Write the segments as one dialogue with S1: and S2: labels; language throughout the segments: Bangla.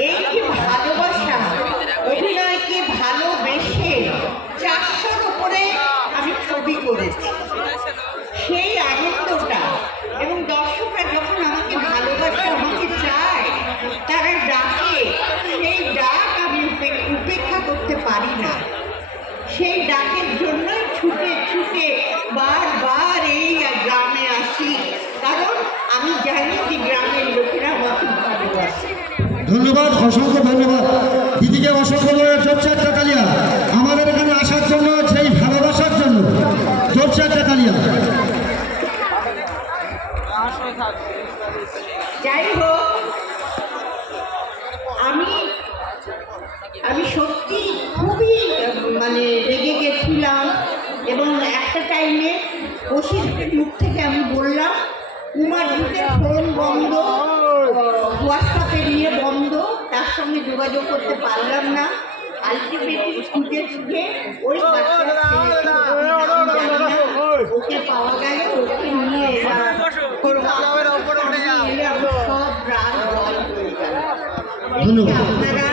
S1: এই যে ভালোবাসা? অভিনয়কে ভালোবেসে চারশোর উপরে আমি ছবি করেছি। সেই আনন্দটা এবং দর্শকরা যখন আমাকে ভালোবাসে, আমাকে চায়, তারা ডাকে। সেই ডাক আমি উপেক্ষা করতে পারি না। সেই ডাকের জন্যই ছুটে ছুটে বারবার এই গ্রামে আসি কারণ আমি জানি যে গ্রামের লোকেরা আমাকে ভালোবাসে
S2: ধন্যবাদ, অসংখ্য ধন্যবাদ। দিদিকে অসংখ্য ধন্যবাদ। জোরচারটা কালিয়া আমাদের এখানে আসার জন্য সেই ভালোবাসার জন্য জোরচারটা কালিয়া
S1: যাই হোক, আমি আমি সত্যি খুবই মানে রেগে গেছিলাম এবং একটা টাইমে বসির মুখ থেকে আমি বললাম কুমার ঢুকে ফোন বন্ধ। হোয়াটসঅ্যাপে নিয়ে বন্ধ তার সঙ্গে যোগাযোগ করতে পারলাম না। আলটিমেটলি খুঁজে খুঁজে ওই ওকে পাওয়া গেল ওকে নিয়ে এলাম। সব রাত জল হয়ে গেল। এই যে আপনারা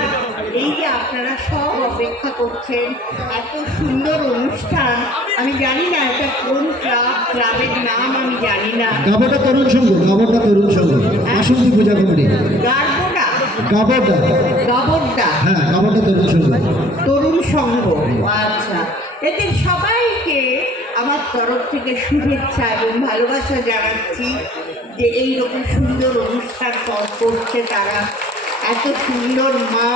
S1: এই যে আপনারা সব অপেক্ষা করছেন এত সুন্দর অনুষ্ঠান আমি জানি না এটা কোন ক্লাব ক্লাবের নাম আমি জানি না।
S2: তরুণ সংঘ তরুণ পূজা কমিটি। গাবরটা
S1: গাবরটা
S2: হ্যাঁ গাবরটা তরুণ সংঘ।
S1: তরুণ সংঘ। আচ্ছা। এদের সবাইকে আমার তরফ থেকে শুভেচ্ছা এবং ভালোবাসা জানাচ্ছি যে এইরকম সুন্দর অনুষ্ঠান করছে তারা। এত সুন্দর মা।